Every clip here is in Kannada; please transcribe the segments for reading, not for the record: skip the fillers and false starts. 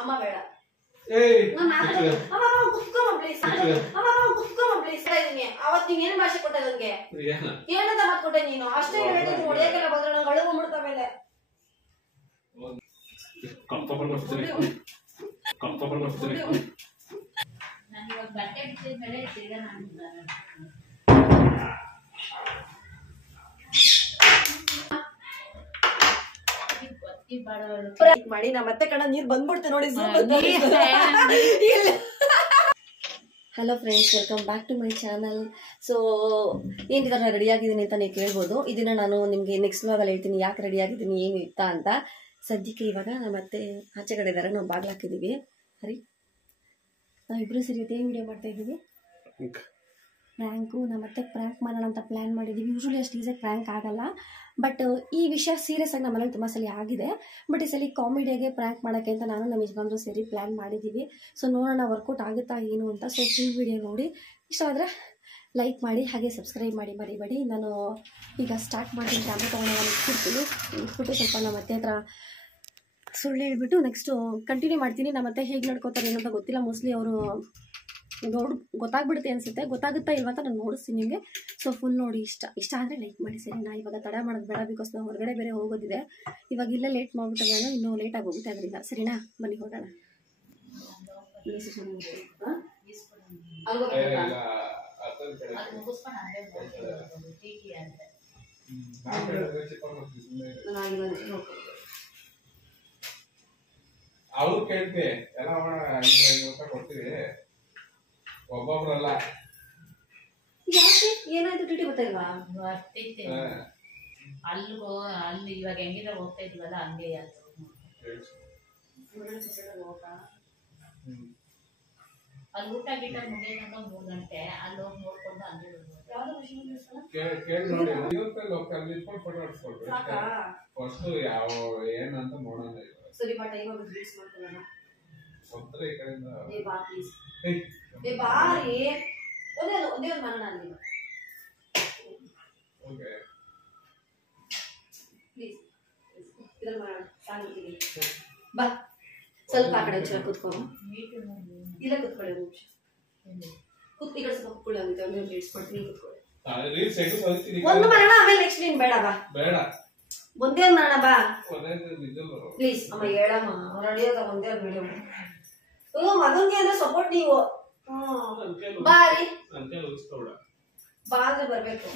ಅಮ್ಮ ಬೇಡ ಅವತ್ತು ನೀನ್ ಏನ್ ಭಾಷೆ ಕೊಟ್ಟೆ ನಂಗೆ ಏನಂತ ಮಾತು ಕೊಟ್ಟೆ ನೀನು ಅಷ್ಟೇ ಹೇಳಿದ್ರು ಹೊಡೆಯಕ್ಕೆಲ್ಲ ಬಂದ್ರೆ ನಂಗೆ ಅಳು ಬಂದ್ಬಿಡ್ತ ಮೇಲೆ ಮಾಡಿ ನಾ ಮತ್ತೆ ಕಣ ನೀರ್ ಬಂದ್ಬಿಡ್ತೆ ನೋಡಿ. Hello friends, welcome back to my channel. So ಏನು ಈ ಥರ ರೆಡಿಯಾಗಿದ್ದೀನಿ ಅಂತ ನೀವು ಕೇಳ್ಬೋದು. ಇದನ್ನು ನಾನು ನಿಮಗೆ ನೆಕ್ಸ್ಟ್ ವ್ಲಾಗಲ್ಲಿ ಹೇಳ್ತೀನಿ ಯಾಕೆ ರೆಡಿಯಾಗಿದ್ದೀನಿ ಏನು ಇತ್ತ ಅಂತ. ಸದ್ಯಕ್ಕೆ ಇವಾಗ ನಮ್ಮ ಮತ್ತೆ ಆಚೆ ಕಡೆ ಇದ್ದಾರೆ, ನಾವು ಬಾಗಿಲು ಹಾಕಿದ್ದೀವಿ. ಹರಿ ನಾವಿಬ್ಬರು ಸೇರಿ ಏನು ವಿಡಿಯೋ ಮಾಡ್ತಾಯಿದ್ದೀವಿ, ಪ್ರ್ಯಾಂಕು. ನಮ್ಮ ಮತ್ತೆ ಪ್ರ್ಯಾಂಕ್ ಮಾಡೋಣ ಅಂತ ಪ್ಲ್ಯಾನ್ ಮಾಡಿದ್ದೀವಿ. ಯೂಶ್ವಲಿ ಅಷ್ಟು ಈಸಿಯಾಗಿ ಪ್ರ್ಯಾಂಕ್ ಆಗಲ್ಲ, ಬಟ್ ಈ ವಿಷಯ ಸೀರಿಯಸ್ ಆಗಿ ನಮ್ಮ ಮನೇಲಿ ತುಂಬ ಸಲ ಆಗಿದೆ. ಬಟ್ ಈ ಸಲ ಕಾಮಿಡಿಯಾಗೆ ಪ್ರ್ಯಾಂಕ್ ಮಾಡೋಕ್ಕೆ ಅಂತ ನಾನು ನಮ್ಮ ಯಜಮಾನ್ರು ಸೇರಿ ಪ್ಲ್ಯಾನ್ ಮಾಡಿದ್ದೀವಿ. ಸೊ ನೋಡೋಣ ವರ್ಕೌಟ್ ಆಗುತ್ತಾ ಏನು ಅಂತ. ಸೊ ಫುಲ್ ವಿಡಿಯೋ ನೋಡಿ, ಇಷ್ಟ ಆದರೆ ಲೈಕ್ ಮಾಡಿ, ಹಾಗೆ ಸಬ್ಸ್ಕ್ರೈಬ್ ಮಾಡಿ ಮರಿಬೇಡಿ. ನಾನು ಈಗ ಸ್ಟಾರ್ಟ್ ಮಾಡ್ತೀನಿ. ಕ್ಯಾಮ್ರಾ ತೊಗೊಂಡು ಇಟ್ಬಿಟ್ಟು ಸ್ವಲ್ಪ ನಮ್ಮ ಮತ್ತೆ ಹತ್ರ ಸುಳ್ಳು ಹೇಳ್ಬಿಟ್ಟು ನೆಕ್ಸ್ಟು ಕಂಟಿನ್ಯೂ ಮಾಡ್ತೀನಿ. ನಮ್ಮ ಮತ್ತೆ ಹೇಗೆ ನಡ್ಕೋತಾರೆ ಏನಂತ ಗೊತ್ತಿಲ್ಲ. ಮೋಸ್ಟ್ಲಿ ಅವರು ಗೊತ್ತಾಗ್ಬಿಡುತ್ತೆ ಅನಿಸುತ್ತೆ. ಗೊತ್ತಾಗುತ್ತಾ ಇಲ್ವಾ ಅಂತ ನಾನು ನೋಡಿಸ್ತೀನಿ ನಿಮಗೆ. ಸೊ ಫುಲ್ ನೋಡಿ, ಇಷ್ಟ ಆದರೆ ಲೈಕ್ ಮಾಡಿ ಸರಿನಾ. ಇವಾಗ ತಡ ಮಾಡೋದು ಬೇಡ, ಬಿಕಾಸ್ ನಾವು ಹೊರಗಡೆ ಬೇರೆ ಹೋಗೋದಿದೆ. ಇವಾಗ ಇಲ್ಲೇ ಲೇಟ್ ಮಾಡ್ಬಿಟ್ಟೆ, ನಾನು ಇನ್ನೂ ಲೇಟಾಗಿ ಹೋಗುತ್ತೆ ಅದರಿಂದ. ಸರಿನಾ, ಬನ್ನಿ ಹೋಗೋಣ. ಅವ್ರು ಕೇಳ್ತಿ ಎಲ್ಲ ಕೊಡ್ತೀವಿ, ಒಬ್ಬೊಬ್ರಲ್ಲ. ಏನಾಯ್ತು ಡ್ಯೂಟಿ ಗೊತ್ತಿಲ್ವಾ? ಅಲ್ಲಿ ಇವಾಗ ಹೆಂಗಿದ್ರೆ ಹೋಗ್ತಾ ಇದೀವಲ್ಲ ಹಂಗೆ ಅಲ್ಲಿ ಊಟ ಗೀಟ ಮುಗಿಯಂತ 3 ಗಂಟೆ ಅಲ್ಲಿ ಹೋಗಿ ನೋಡ್ಕೊಂಡು ಹಂಗೆ ಯಾವ ಏನಂತ ನೋಡೋಣ. ಸರಿ ಬಾ, ಟೈಮ್ ಆಗುತ್ತೆ, ರೀಲ್ಸ್ ಮಾಡ್ಕೊಳ್ಳೋಣ. ಒಂದೇ ಈ ಕಡೆಯಿಂದ ಬಾ ಪ್ಲೀಸ್, ಬಾರಿ ಒಂದೇ ಒಂದು ಮಾಡೋಣ ಅಲ್ಲಿ. ಓಕೆ ಪ್ಲೀಸ್ ಇದನ್ನ ಮಾಡೋಣ. ಸಾಂಗಿದ್ದೀವಿ ಬಾ, ಸ್ವಲ್ಪ ಆ ಕಡೆ ಒಂಚೂರು ಕೂತ್ಕೋ. ಇಲ್ಲ ಕೂತ್ಕೊಳ್ಳಿ, ಒಂದು ನಿಮಿಷ ಕೂತ್. ಈ ಕಡೆ ಸ್ವಲ್ಪ ಕೂತ್ಕೊಳ್ಳಿ ಅಂತ ಒಂದು ರೀಲ್ಸ್ ಮಾಡ್ತೀನಿ, ಕೂತ್ಕೊಳ್ಳಿ. ಒಂದು ಮಾಡೋಣ, ಆಮೇಲೆ ನೆಕ್ಸ್ಟ್ ನೀನು ಬೇಡ ಬಾ. ಬೇಡ, ಒಂದೇ ಒಂದು ಮಾಡೋಣ ಬಾ ಪ್ಲೀಸ್. ಅಮ್ಮ ಹೇಳಮ್ಮ, ರೆಡಿಯಾಗ ಒಂದೇ ಒಂದು ವಿಡಿಯೋ. ಮಗನ್ಗೆ ಅಂದ್ರೆ ಸಪೋರ್ಟ್ ನೀವು. ಬಾರಿ ಬಾ ಅಂದ್ರೆ ಬರ್ಬೇಕು.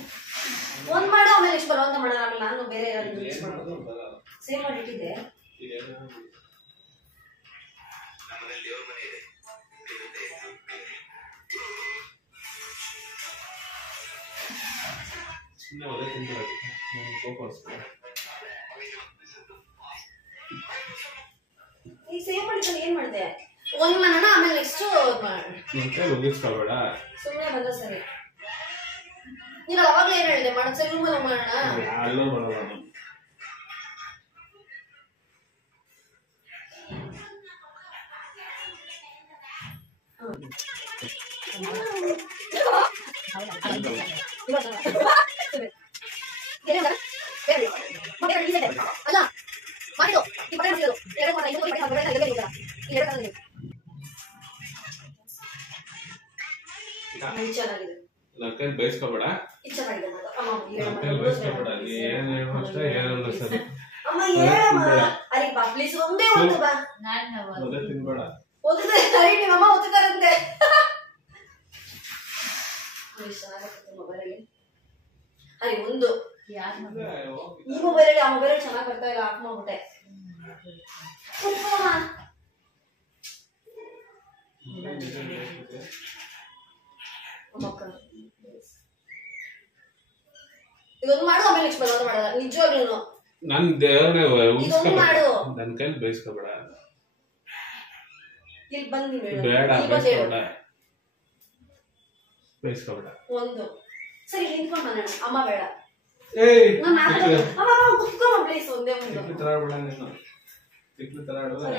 ಒಂದ್ ಮಾಡೋ, ಆಮೇಲೆ ನೆಕ್ಸ್ಟ್ ಬರೋ ಅಂತ ಮಾಡೋಣ. ಆಮೇಲೆ ನಾನು ಬೇರೆ ಸೇವ್ ಮಾಡಿ ಇಟ್ಟಿದ್ದೆ. ಈಗ ಸೇವ್ ಮಾಡಿದ್ರೆ ಏನ್ ಮಾಡಿದೆ? ಒಂದ್ ಮಾಡೋಣ, ಆಮೇಲೆ ನೆಕ್ಸ್ಟ್ ಮಾಡೋಣ. ಸುಮ್ಮನೆ ಬಂದ ಸರಿ. ನೀನು ಅವಾಗಲೇ ಏನ್ ಹೇಳಿದೆ? ಮಾಡೋದು ಸರಿ, ರೂಮಲ್ಲಿ ಮಾಡೋಣ. ಅಲ್ಲ ಮಾಡಿದ್ದು ಚೆನ್ನಾಗಿದೆ. ಬಯಸ್ಕೋಬೇಡ, ಬಯಸ್ಕೋಬೇಡ. ಏನ್ ಹೇಳೋಷ್ಟ ಏನಲ್ಲ ಸರಿ. ಅಮ್ಮ ಹೇಳಮ್ಮ, ಅರೆ ಬಾ ಪ್ಲೀಸ್, ಒಂದೇ ಒಂದು ಬಾ. ತಿನ್ಬೇಡ, ಓದಿದ್ರೆ ಸರಿ. ನಿಮ್ಮಮ್ಮ ಓದ್ತಾರಂತೆ. ಮೊಬೈಲಲ್ಲಿ ಅರೆ ಒಂದು ಈ ಮೊಬೈಲಲ್ಲಿ ಆ ಮೊಬೈಲಲ್ಲಿ ಚೆನ್ನಾಗಿ ಬರ್ತಾ ಇಲ್ಲ, ಆಫ್ ಮಾಡ್ಬಿಟ್ಟೆ. ಇದೊಂದು ಮಾಡು, ಆಮೇಲೆ ನೆಕ್ಸ್ಟ್ ಬರೋದು ಮಾಡಲ್ಲ. ನಿಜವಾಗ್ಲೂ ನನ್ ದೇವ್ರೇ ಇದೊಂದು ಮಾಡು. ನನ್ ಕೈಲಿ ಬಯಸ್ಕೋಬೇಡ. ಇಲ್ಲಿ ಬಂದು ಬೇಡ, ಬಯಸ್ಕೋಬೇಡ, ಬಯಸ್ಕೋಬೇಡ. ಒಂದು ಸರಿ ನಿಂತ್ಕೊಂಡು ಮಾಡೋಣ. ಅಮ್ಮ ಬೇಡ, ಪ್ಲೀಸ್ ಒಂದೇ ಒಂದು.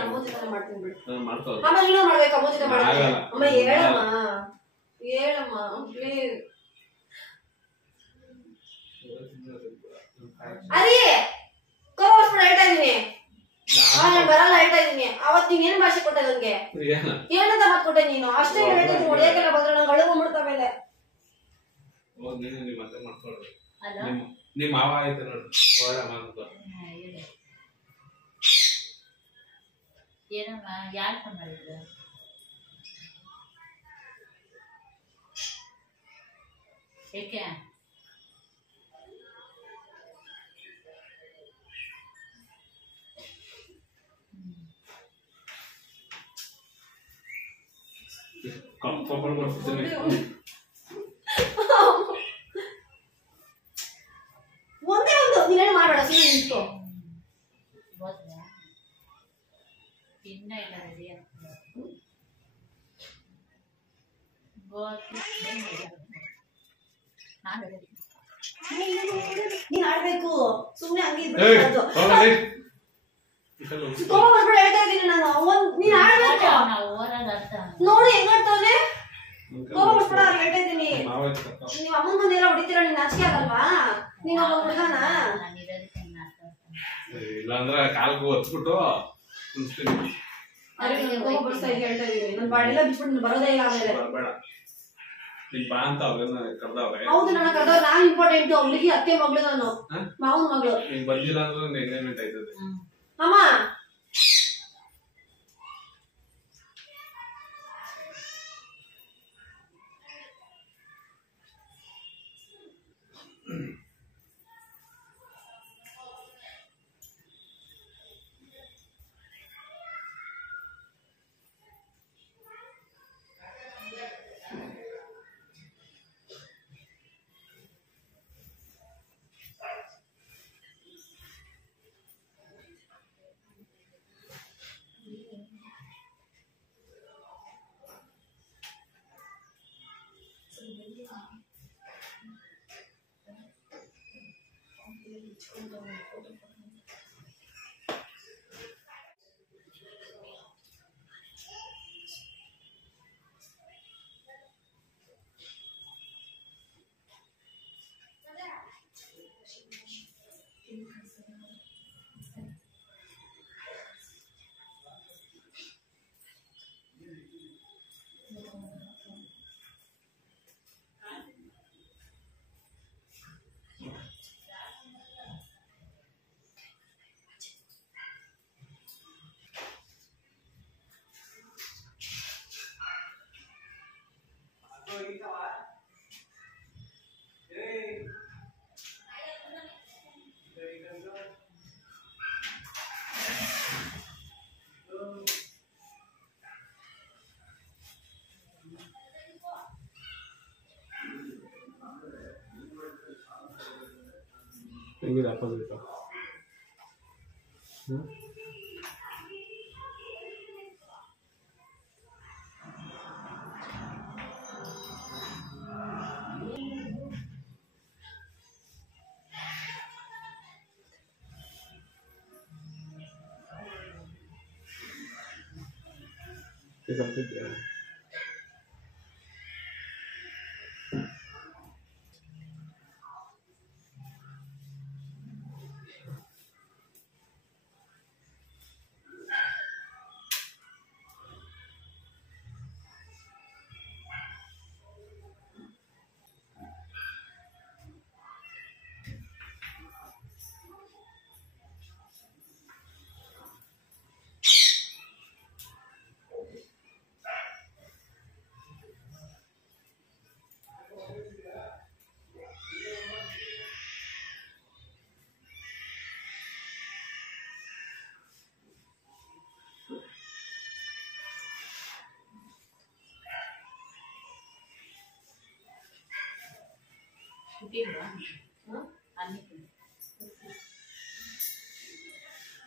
ಅಮ್ಮೋಜಿ ತರ ಮಾಡ್ತೀನಿ ಬಿಡು. ಆಮೇಲೆ ಇನ್ನೂ ಮಾಡ್ಬೇಕು, ಅಮ್ಮೋಜಿ ತರ ಮಾಡ್ತೀನಿ. ಅಮ್ಮ ಹೇಳಮ್ಮ, ಹೇಳಮ್ಮ ಪ್ಲೀಸ್. ಅರಿ ಹೇಳ್ತಾ ಇದೀನಿ. ನಾನು ಬರಲ್ಲ ಹೇಳ್ತಾ ಇದೀನಿ. ಅವತ್ತು ನೀನ್ ಏನ್ ಭಾಷೆ ಕೊಟ್ಟೆ ನಂಗೆ? ಏನಂತ ಮಾತು ಕೊಟ್ಟೆ ನೀನು? ಅಷ್ಟೇ ಹೇಳಿದ್ರೆ ಹೊಡೆಯಕ್ಕೆಲ್ಲ ಬಂದ್ರೆ ನಂಗೆ ಅಳುಗು ಮಾಡ್ತಾ ಮೇಲೆ. ನಿಮ್ಮ ಮತ್ತೆ ಮಾಡ್ಕೊಳ್ಳಿ. ನಿಮ್ಮ ಮಾವ ಆಯ್ತು ನೋಡು, ಒಳ್ಳೆ ಮಾತು. ಏನಮ್ಮ ಯಾರು ಫೋನ್ ಮಾಡಿದ್ರು? ಏಕೆ? ಒಂದೇ ಒಂದು ನೀನೇನು ಮಾಡಬೇಡ, ಸುಮ್ಮನೆ ನಿಂತ್ಕೋ. ಇನ್ನ ಇಲ್ಲ ರೆಡಿ ಆಗ್ತದೆ. ನೀನ್ ಆಡ್ಬೇಕು, ಸುಮ್ನೆ ಹಂಗೆ ನೀನ್ ಆಡ್ಬೇಕು. ನೋಡಿ ಹೆಂಗ್ ಆಡ್ತಾವ್ರೆ, ಕೋಪ ಮಾಡ್ಬೇಡ, ಹೇಳ್ತಾ ಇದ್ದೀನಿ. ನೀವ್ ಅಮ್ಮನ ಮುಂದೆಲ್ಲ ಹೊಡಿತೀರ, ನೀನ್ ನಾಚಿಕೆ ಆಗಲ್ವಾ? ನೀವ್ ಒಬ್ಬ ಹುಡುಗನ ಇಲ್ಲಾಂದ್ರೆ ಕಾಲ್ಗೂ ಹೊತ್ಬಿಟ್ಟು ಹೇಳ್ತಾ ಇದೀನಿ. ನನ್ ಬಾಳೆಲ್ಲ ಬಿಟ್ಬಿಟ್ಟು ಬರೋದೇ ಇಲ್ಲ ಆಮೇಲೆ. ನಿನ್ ಬಾ ಅಂತ ಅವ್ರನ್ನ ಕರ್ದವ್ರೆ. ಹೌದು, ನನ್ನ ಕರ್ದವ್ರು. ನಾನ್ ಇಂಪಾರ್ಟೆಂಟ್, ಅವ್ಳಿಗೆ ಅತ್ತೆ ಮಗಳು, ನಾನು ಮಾವನ್ ಮಗಳು. ನೀನ್ ಬಂದಿಲ್ಲ ಅಂದ್ರೆ ಎಂಗೇಜ್ಮೆಂಟ್ ಆಯ್ತದೆ. ಅಮ್ಮ ಹೆಂಗಿದೆ ಅಪೋಸಿಟ್?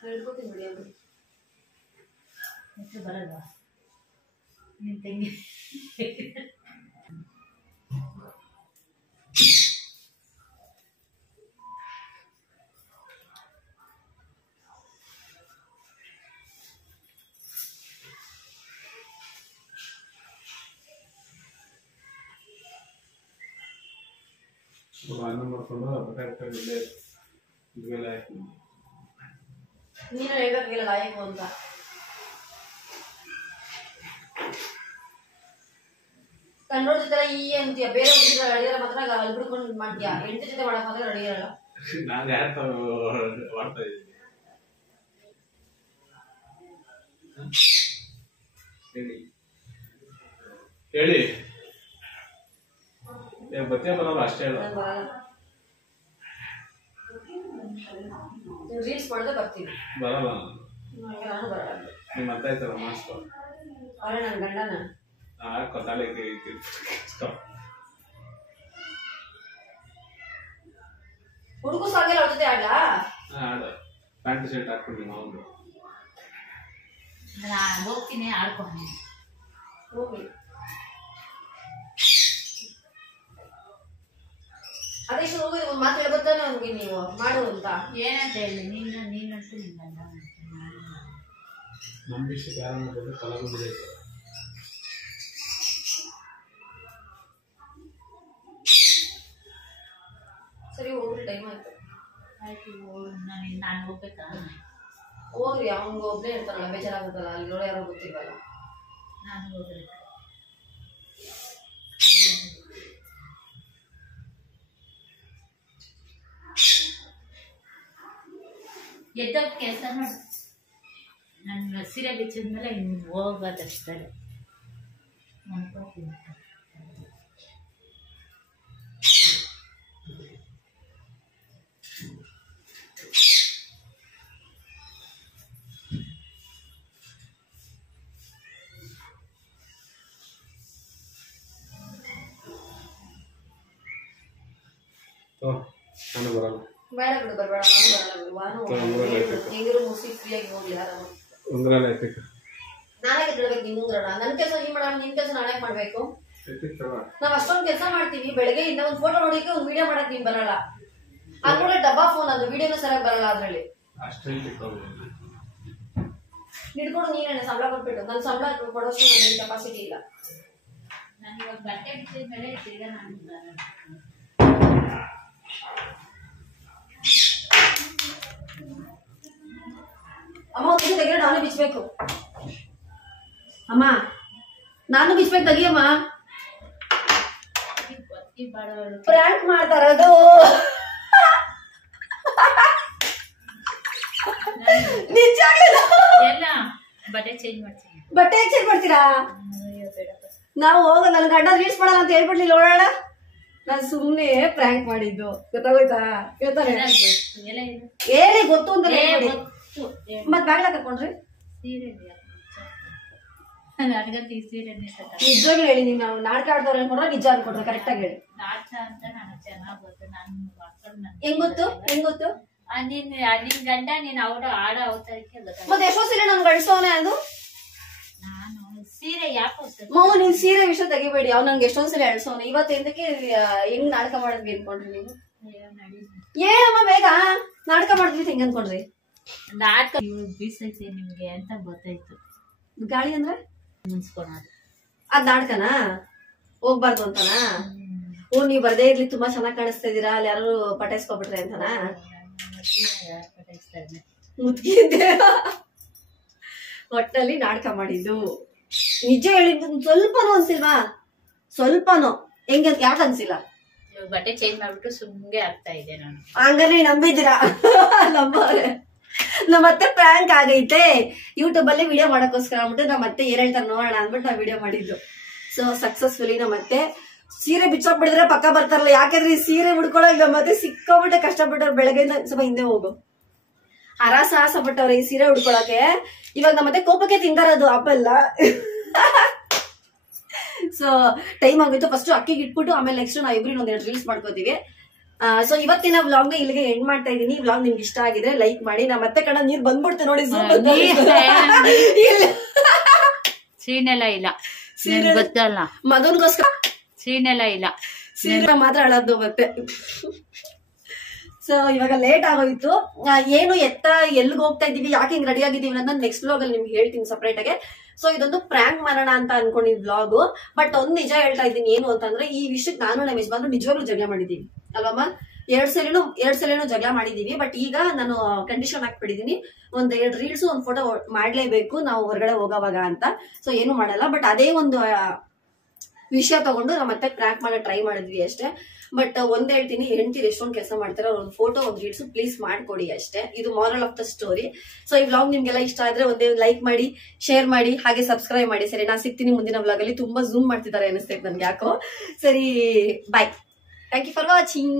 ಹೇಳ್ಕೊತೀನಿ ನೋಡಿ ಅವರು. ಹೆಸರು ಬರಲ್ವಾ ನಿನ್ ತಂಗಿ? ಅನ್ನ ಮಾಡ್ಕೊಂಡು ಬಟಾಟೆ ಇಲ್ಲೇ ಇದ್ಮೇಲೆ ನೀನು ಹೇಳ್ಬೇಕಿಲ್ಲ ಲಾಯಕು ಅಂತ. ಕಂಡ್ರ ಜೊತೆ ಈ ಅಂತೀಯ, ಬೇರೆ ಹುಡುಗಿರ ರೆಡಿಯಾರ ಮಾತ್ರ ಅಲ್ಲಿ ಬಿಡ್ಕೊಂಡು ಮಾಡ್ತೀಯಾ, ಹೆಂಡತಿ ಜೊತೆ ಮಾಡಕ್ ಮಾತ್ರ ರೆಡಿ ಇರಲ್ಲ. ನಾನು ಯಾರು ಮಾಡ್ತಾ ಇದ್ದೀನಿ ಹೇಳಿ ಬತ್ತೆ ಬರೋಲ್ಲ ಅಷ್ಟೇ ಹೇಳ. ರೀಲ್ಸ್ ಮಾಡಿದ್ರೆ ಬರ್ತೀನಿ. ಬರಲ್ಲ ನಾನು ಬರಲ್ಲ. ನಿಮ್ಮ ಅತ್ತ ಆಯ್ತಲ್ಲ ಮಾಸ್ಕೋ ಅವ್ರೆ ನನ್ನ ಗಂಡನ ಕೊತ್ತಾಳೆ ಹುಡುಗು ಸಾಂಗೆಲ್ಲ ಅವ್ರ ಜೊತೆ ಆಡ್ಲಾ? ಆಡ ಪ್ಯಾಂಟ್ ಶರ್ಟ್ ಹಾಕೊಂಡು ಮಾವು ಹೋಗ್ತೀನಿ ಆಡ್ಕೊಂಡು ಹೋಗಿ. ಅದೆಷ್ಟು ಹೋಗಿ ಒಂದು ಮಾತು ಹೇಳ್ಬರ್ತಾನೆ ಅವ್ನಿಗೆ ನೀವು ಮಾಡು ಅಂತ. ಏನಂತ ಹೇಳಿ ನೀನಂತೂ ನಿನ್ನ ನಮ್ಮ ವಿಷಯಕ್ಕೆ ಯಾರು ಬಂದು ಕಲಾವಿದ ಸರಿ ಹೋಗ್ರಿ, ಟೈಮ್ ಆಯ್ತು. ಆಯ್ತು ನಾನು ಹೋಗ್ಬೇಕಾ? ಹೋಗ್ರಿ, ಅವ್ನಿಗೆ ಒಬ್ಬನೇ ಇರ್ತಾನಲ್ಲ, ಬೇಜಾರಾಗುತ್ತಲ್ಲ, ಅಲ್ಲಿ ನೋಡಿ ಯಾರೋ ಗೊತ್ತಿಲ್ವಲ್ಲ. ನಾನು ಹೋಗ್ಬೇಕು. ಎದ್ದ ಕೆಲಸ ಮಾಡು. ನನ್ನ ಸೀರೆ ಬಿಚ್ಚಿದ್ಮೇಲೆ ಇನ್ನು ಹೋಗೋದಷ್ಟೇ. ನಾನು ಬರಲ್ಲ. ಬೇಡ ಬಿಡು, ಬರಬೇಡ, ನಾನು ಬರಲ್ಲ. ಹೆಂಗಿರು ಮುಗಿಸಿ ಫ್ರೀಯಾಗಿ ಹೋಗ್ಲಿ ಆರಾಮ. ನಾನೇ ಬಿಡ್ಬೇಕು ನಿಮ್ಗೆ. ನನ್ನ ಕೆಲಸ ನೀವ್ ಮಾಡೋಣ, ನಿಮ್ ಕೆಲಸ ನಾನೇ ಮಾಡ್ಬೇಕು. ನಾವ್ ಅಷ್ಟೊಂದು ಕೆಲಸ ಮಾಡ್ತೀವಿ. ಬೆಳಗ್ಗೆ ಇಂದ ಒಂದ್ ಫೋಟೋ ನೋಡಿಕ್ಕೆ ಒಂದ್ ವಿಡಿಯೋ ಮಾಡಕ್ ನೀವ್ ಬರಲ್ಲ. ಅದ್ರೊಳ್ಳೆ ಡಬ್ಬಾ ಫೋನ್, ಅದು ವಿಡಿಯೋನು ಸರಿಯಾಗಿ ಬರಲ್ಲ. ಅದ್ರಲ್ಲಿ ಹಿಡ್ಕೊಂಡು ನೀನೇನೆ ಸಂಬಳ ಕೊಟ್ಬಿಟ್ಟು, ನನ್ ಸಂಬಳ ಕೊಡೋಷ್ಟು ನನ್ನ ಕೆಪಾಸಿಟಿ ಇಲ್ಲ. ನಾನು ಇವಾಗ ಬಟ್ಟೆ ಬಿಚ್ಚಿದ್ಮೇಲೆ ತಿರ್ಗಾ ನಾನು ಅಮ್ಮ ಒಂದು ತೆಗಿರೋ, ನಾನು ಬಿಚ್ಚಬೇಕು. ಅಮ್ಮ ನಾನು ಬಿಚ್ಚಬೇಕು, ತೆಗಿಯಮ್ಮ. ಪ್ರ್ಯಾಂಕ್ ಮಾಡ್ತಾರದು. ಎಲ್ಲ ಬಟ್ಟೆ ಚೇಂಜ್ ಮಾಡ್ತೀನಿ. ಬಟ್ಟೆ ಚೇಂಜ್ ಮಾಡ್ತೀರಾ? ನಾವು ಹೋಗ ನನ್ನ ಗಂಡ ರೀಲ್ಸ್ ಮಾಡಲ್ಲ ಅಂತ ಹೇಳ್ಬಿಡ್ಲಿಲ್ಲ. ನೋಡೋಣ, ನಾನು ಸುಮ್ನೆ ಪ್ರ್ಯಾಂಕ್ ಮಾಡಿದ್ದು, ಗೊತ್ತಾಗೋಯ್ತಾ? ಹೇಳಿ, ಗೊತ್ತು ಅಂತ ಮತ್ ಬ್ಯಾಗ್ಲ ಕರ್ಕೊಂಡ್ರಿ. ನಿಜವಾಗಿ ಹೇಳಿ, ನೀವ್ ನಾವು ನಾಟಕ ಆಡ್ದವ್ರು ಅನ್ಕೊಂಡ್ರೆ ನಿಜ ಅನ್ಕೊಂಡ್ರೆ ಕರೆಕ್ಟ್ ಆಗಿ ಹೇಳಿ. ಹೆಂಗ್ ಗೊತ್ತು? ಹೆಂಗ್ ಗೊತ್ತು? ನಿನ್ ಗಂಡ ನೀನ್ ಅವಡ ಆಡ ಅವತಾರಕ್ಕೆ ಮತ್ತೆ ಎಷ್ಟೋ ಸೀರೆ ನನ್ ಗಳಿಸೋನೆ. ಅದು ನಾನು ಸೀರೆ ಯಾಕೋ ಮಾವು, ನೀವ್ ಸೀರೆ ವಿಷಯ ತೆಗಿಬೇಡಿ. ಅವ್ ನಂಗೆ ಎಷ್ಟೊಂದ್ ಸಲ ಎಳ್ಸೋನೆ. ಇವತ್ತೆಂದಕ್ಕೆ ಹೆಂಗ್ ನಾಟಕ ಮಾಡಿದ್ವಿ ಅನ್ಕೊಂಡ್ರಿ ನೀವು? ಏನಮ್ಮ ಬೇಗ ನಾಟಕ ಮಾಡಿದ್ವಿ ಹೆಂಗ್ ಅನ್ಕೊಂಡ್ರಿ? ನಾಟಕ ಬೀಸೈತೆ ನಿಮ್ಗೆ ಅಂತ ಗೊತ್ತಾಯ್ತು. ಗಾಳಿ ಅಂದ್ರೆ ಮುನ್ಸ್ಕೊಳೋದು, ಅದ್ ನಾಟಕನಾ? ಹೋಗ್ಬಾರ್ದು ಅಂತನಾ? ಓ, ನೀವ್ ಬರ್ದೇ ಇರ್ಲಿ, ತುಂಬಾ ಚೆನ್ನಾಗ್ ಕಾಣಿಸ್ತಾ ಇದೀರಾ, ಅಲ್ಲಿ ಯಾರು ಪಟಾಯಿಸ್ಕೊಬಿಟ್ರೆ ಅಂತನಾ? ಮುದ್ಗಿದ್ದೆ ಒಟ್ಟಲ್ಲಿ ನಾಟಕ ಮಾಡಿದ್ದು. ನಿಜ ಹೇಳಿದ್ದು ಸ್ವಲ್ಪನೂ ಅನ್ಸಿಲ್ವಾ? ಸ್ವಲ್ಪನೂ ಹೆಂಗೆ? ಯಾಕೆ ಅನ್ಸಿಲ್ಲ? ಬಟ್ಟೆ ಚೇಂಜ್ ಮಾಡ್ಬಿಟ್ಟು ಸುಮ್ಗೆ ಆಗ್ತಾ ಇದೆ. ನಾನು ಹಂಗಾರೆ ನಂಬಿದ್ದೀರಾ? ನಂಬೋರೆ. ನಮ್ಮತ್ತೆ ಪ್ರ್ಯಾಂಕ್ ಆಗೈತೆ ಯೂಟ್ಯೂಬ್ ಅಲ್ಲಿ ವಿಡಿಯೋ ಮಾಡಕ್ಕೋಸ್ಕರ ಅಂದ್ಬಿಟ್ಟು ನಮ್ಮತ್ತೆ ಏನ್ ಹೇಳ್ತಾರೆ ನೋಡೋಣ ಅಂದ್ಬಿಟ್ಟು ನಾವ್ ವಿಡಿಯೋ ಮಾಡಿದ್ದು. ಸೊ ಸಕ್ಸಸ್ಫುಲಿ ನಮ್ಮತ್ತೆ ಸೀರೆ ಬಿಚ್ಚೋಕ್ ಬಿಡಿದ್ರೆ ಪಕ್ಕ ಬರ್ತಾರಲ್ಲ. ಯಾಕೆಂದ್ರೆ ಈ ಸೀರೆ ಬಿಡ್ಕೊಳಕ್ ನಮ್ಮತ್ತೆ ಸಿಕ್ಕಾಬಿಟ್ಟೆ ಕಷ್ಟಪಟ್ಟವ್ರು. ಬೆಳಗ್ಗೆಯಿಂದ ಸ್ವಲ್ಪ ಹಿಂದೆ ಹೋಗು, ಹರಾಸಾಹಸ ಪಟ್ಟವ್ರೆ ಈ ಸೀರೆ ಉಡ್ಕೊಳಕ್ಕೆ. ಇವಾಗ ನಮ್ಮತ್ತೆ ಕೋಪಕ್ಕೆ ತಿಂತಾರದು ಅಪ್ಪೆಲ್ಲ. ಸೊ ಟೈಮ್ ಆಗೋಯ್ತು. ಫಸ್ಟ್ ಅಕ್ಕಿಗೆ ಇಟ್ಬಿಟ್ಟು ಆಮೇಲೆ ನೆಕ್ಸ್ಟ್ ನಾವ್ ಇಬ್ರು ಒಂದೆರಡು ರೀಲ್ಸ್ ಮಾಡ್ಕೋತೀವಿ. ಸೊ ಇವತ್ತಿನ ವ್ಲಾಗ್ ನ ಇಲ್ಲಿಗೆ ಎಂಡ್ ಮಾಡ್ತಾ ಇದೀನಿ. ವ್ಲಾಗ್ ನಿಮ್ಗೆ ಇಷ್ಟ ಆಗಿದ್ರೆ ಲೈಕ್ ಮಾಡಿ. ನಾ ಮತ್ತೆ ಕಣ ನೀರ್ ಬಂದ್ಬಿಡ್ತೆ ನೋಡಿ. ಸೀನೆಲ್ಲ ಇಲ್ಲ, ಗೊತ್ತಲ್ಲ ಮಗನ್ಗೋಸ್ಕರ ಸೀನೆಲ್ಲ ಇಲ್ಲ, ಸೀರೆ ಮಾತ್ರ ಅಳದ್ದು ಮತ್ತೆ. ಸೊ ಇವಾಗ ಲೇಟ್ ಆಗೋಯ್ತು. ಏನು ಎತ್ತ ಎಲ್ಲಿಗೆ ಹೋಗ್ತಾ ಇದೀವಿ, ಯಾಕೆ ಹಿಂಗ್ ರೆಡಿ ಆಗಿದೀವಿ ಅಂತ ನೆಕ್ಸ್ಟ್ ವ್ಲಾಗ್ ಅಲ್ಲಿ ನಿಮ್ಗೆ ಹೇಳ್ತೀನಿ ಸಪರೇಟ್ ಆಗಿ. ಸೊ ಇದೊಂದು ಪ್ರ್ಯಾಂಕ್ ಮಾಡೋಣ ಅಂತ ಅನ್ಕೊಂಡಿದ್ ವ್ಲಾಗ್. ಬಟ್ ಒಂದ್ ನಿಜ ಹೇಳ್ತಾ ಇದ್ದೀನಿ, ಏನು ಅಂತಂದ್ರೆ ಈ ವಿಷಯಕ್ಕೆ ನಾನು ನಮ್ಮ ಯಜಮಾನ್ರು ನಿಜವಾಗ್ಲೂ ಜಗಳ ಮಾಡಿದೀವಿ ಅಲ್ವಮ್ಮ. ಎರಡ್ ಸಲಿನೂ ಜಗಳ ಮಾಡಿದೀವಿ. ಬಟ್ ಈಗ ನಾನು ಕಂಡೀಷನ್ ಹಾಕ್ಬಿಟ್ಟಿದೀನಿ, ಒಂದ್ 2 ರೀಲ್ಸ್ ಒಂದ್ ಫೋಟೋ ಮಾಡ್ಲೇಬೇಕು ನಾವು ಹೊರಗಡೆ ಹೋಗೋವಾಗ ಅಂತ. ಸೊ ಏನು ಮಾಡಲ್ಲ. ಬಟ್ ಅದೇ ಒಂದು ವಿಷಯ ತಗೊಂಡು ನಾವು ಮತ್ತೆ ಪ್ರ್ಯಾಂಕ್ ಮಾಡೋ ಟ್ರೈ ಮಾಡಿದ್ವಿ ಅಷ್ಟೇ. ಬಟ್ ಒಂದ್ ಹೇಳ್ತೀನಿ, ಹೆಂಡತಿರು ಎಷ್ಟೊಂದು ಕೆಲಸ ಮಾಡ್ತಾರೆ, ಒಂದು ಫೋಟೋ ಒಂದು ರೀಲ್ಸ್ ಪ್ಲೀಸ್ ಮಾಡ್ಕೊಡಿ ಅಷ್ಟೇ. ಇದು moral of the story. So ಈ ವ್ಲಾಗ್ ನಿಮ್ಗೆಲ್ಲ ಇಷ್ಟ ಆದ್ರೆ ಒಂದೇ ಲೈಕ್ ಮಾಡಿ, ಶೇರ್ ಮಾಡಿ, ಹಾಗೆ ಸಬ್ಸ್ಕ್ರೈಬ್ ಮಾಡಿ. ಸರಿ, ನಾನು ಸಿಗ್ತೀನಿ ಮುಂದಿನ ವ್ಲಾಗ್ ಅಲ್ಲಿ. ತುಂಬಾ ಝೂಮ್ ಮಾಡ್ತಿದ್ದಾರೆ ಅನಿಸ್ತೈತೆ ನನ್ಗೆ ಯಾಕೋ. ಸರಿ, bye. Thank you for watching.